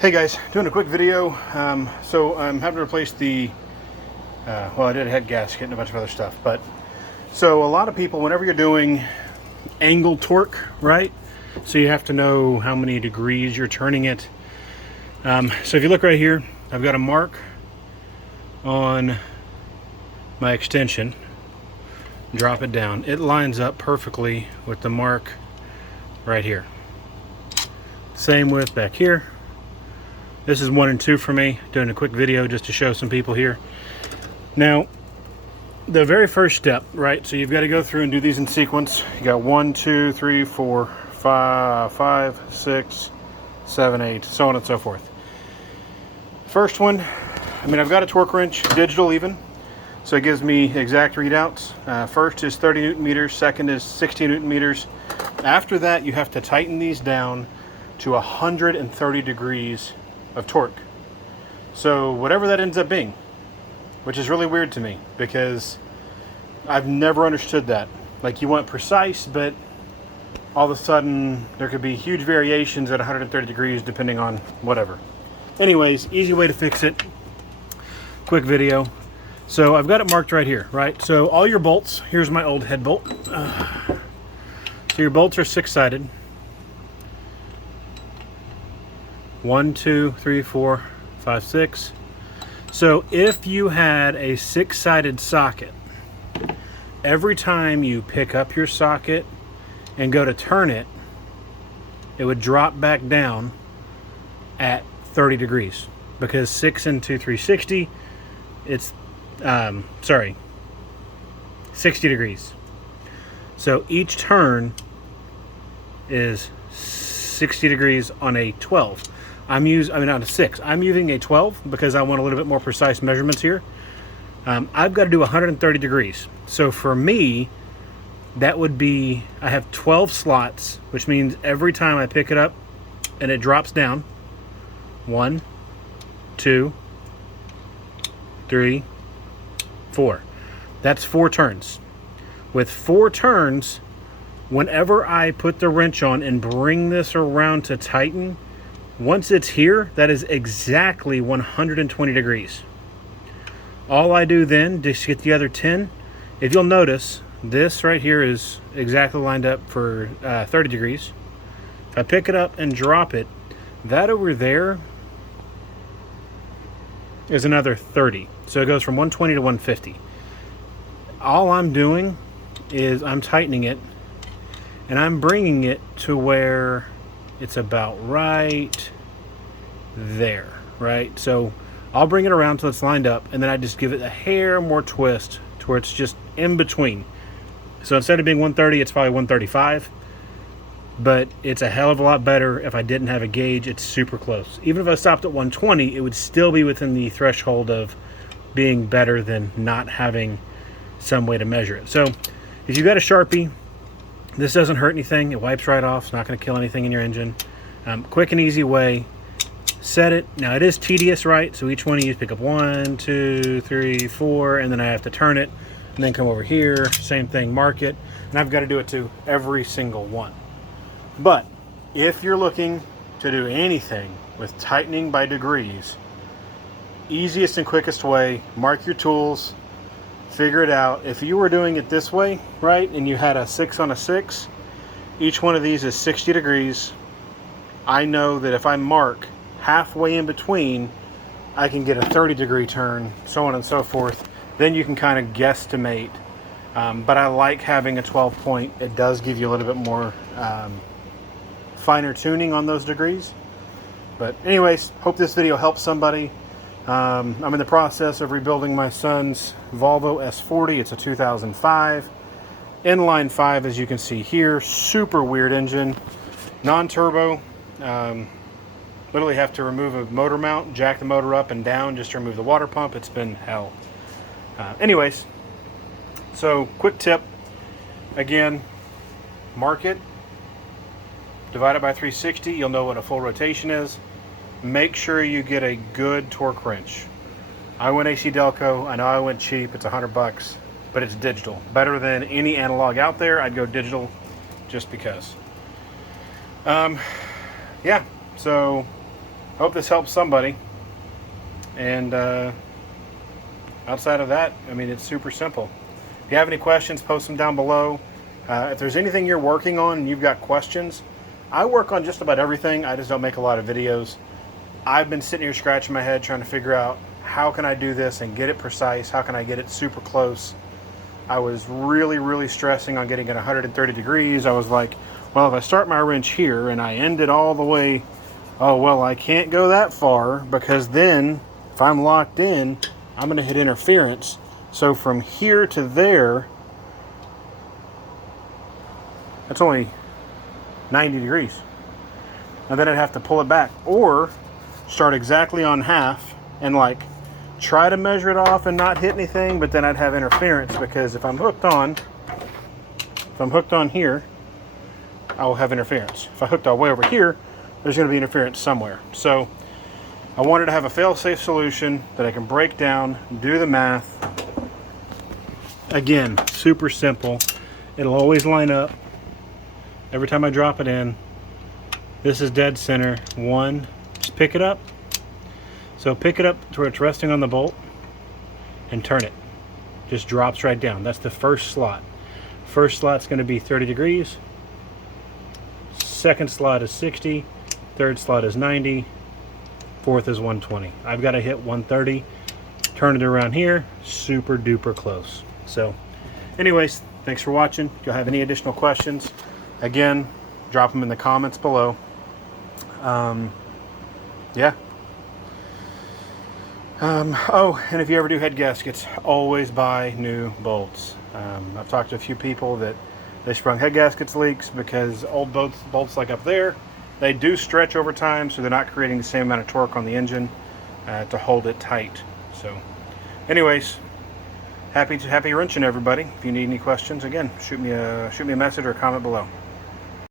Hey guys, doing a quick video. So I'm having to replace the, well, I did a head gasket and a bunch of other stuff, but so a lot of people, whenever you're doing angle torque, right? So you have to know how many degrees you're turning it. So if you look right here, I've got a mark on my extension. Drop it down. It lines up perfectly with the mark right here. Same with back here. This is 1 and 2 for me, doing a quick video just to show some people here. Now, the very first step, right? So you've got to go through and do these in sequence. You got 1, 2, 3, 4, 5, 6, 7, 8, so on and so forth. First one, I've got a torque wrench, digital even, so it gives me exact readouts. First is 30 Newton meters, second is 60 Newton meters. After that, you have to tighten these down to 130 degrees of torque. So whatever that ends up being, which is really weird to me because I've never understood that. Like, you want precise, but all of a sudden there could be huge variations at 130 degrees depending on whatever. Anyways, easy way to fix it. Quick video. So I've got it marked right here, right? So all your bolts, here's my old head bolt. So your bolts are 6-sided. 1, 2, 3, 4, 5, 6. So if you had a 6-sided socket, every time you pick up your socket and go to turn it, it would drop back down at 30 degrees because 6 and 2, 360, it's 60 degrees. So each turn is 60 degrees on a 12. Not a 6. I'm using a 12 because I want a little bit more precise measurements here. I've got to do 130 degrees. So for me, that would be, I have 12 slots, which means every time I pick it up and it drops down, 1, 2, 3, 4. That's 4 turns. With 4 turns, whenever I put the wrench on and bring this around to tighten, once it's here, that is exactly 120 degrees. All I do then, just get the other 10, if you'll notice, this right here is exactly lined up for 30 degrees. If I pick it up and drop it, that over there is another 30. So it goes from 120 to 150. All I'm doing is I'm tightening it, and I'm bringing it to where it's about right there, right? So I'll bring it around till it's lined up, and then I just give it a hair more twist to where it's just in between. So instead of being 130, it's probably 135, but it's a hell of a lot better if I didn't have a gauge. It's super close. Even if I stopped at 120, it would still be within the threshold of being better than not having some way to measure it. So if you've got a Sharpie, this doesn't hurt anything. It wipes right off. It's not going to kill anything in your engine. Quick and easy way. Set it. Now it is tedious, right? So each one of you pick up 1, 2, 3, 4, and then I have to turn it and then come over here. Same thing, mark it. And I've got to do it to every single one. But if you're looking to do anything with tightening by degrees, easiest and quickest way, mark your tools, figure it out. If you were doing it this way, right, and you had a 6 on a 6, each one of these is 60 degrees. I know that if I mark halfway in between, I can get a 30 degree turn, so on and so forth. Then you can kind of guesstimate. But I like having a 12 point. It does give you a little bit more finer tuning on those degrees. But anyways, hope this video helps somebody. I'm in the process of rebuilding my son's Volvo S40. It's a 2005. Inline 5, as you can see here. Super weird engine. Non-turbo. Literally have to remove a motor mount, jack the motor up and down just to remove the water pump. It's been hell. Anyways, so quick tip. Again, mark it. Divide it by 360. You'll know what a full rotation is. Make sure you get a good torque wrench. I went AC Delco. I know I went cheap. It's $100, but it's digital. Better than any analog out there. I'd go digital just because. Yeah, so hope this helps somebody. And outside of that, I mean, it's super simple. If you have any questions, post them down below. If there's anything you're working on and you've got questions, I work on just about everything. I just don't make a lot of videos. I've been sitting here scratching my head trying to figure out how can I do this and get it precise? How can I get it super close? I was really stressing on getting it 130 degrees. I was like, well, if I start my wrench here and I end it all the way, oh, well, I can't go that far, because then if I'm locked in, I'm going to hit interference. So from here to there, that's only 90 degrees. And then I'd have to pull it back or start exactly on half and like try to measure it off and not hit anything, but then I'd have interference, because if I'm hooked on here, I will have interference. If I hooked all way over here, there's going to be interference somewhere. So I wanted to have a fail-safe solution that I can break down, do the math. Again, super simple. It'll always line up every time I drop it in. This is dead center. One, just pick it up. So pick it up to where it's resting on the bolt and turn it. Just drops right down. That's the first slot. First slot's going to be 30 degrees. Second slot is 60. Third slot is 90. Fourth is 120. I've got to hit 130. Turn it around here. Super duper close. So anyways, thanks for watching. If you have any additional questions, again, drop them in the comments below. Yeah. Oh, and if you ever do head gaskets, always buy new bolts. I've talked to a few people that they sprung head gaskets leaks because old bolts like up there, they do stretch over time, so they're not creating the same amount of torque on the engine to hold it tight. So anyways, happy wrenching, everybody. If you need any questions, again, shoot me a message or a comment below.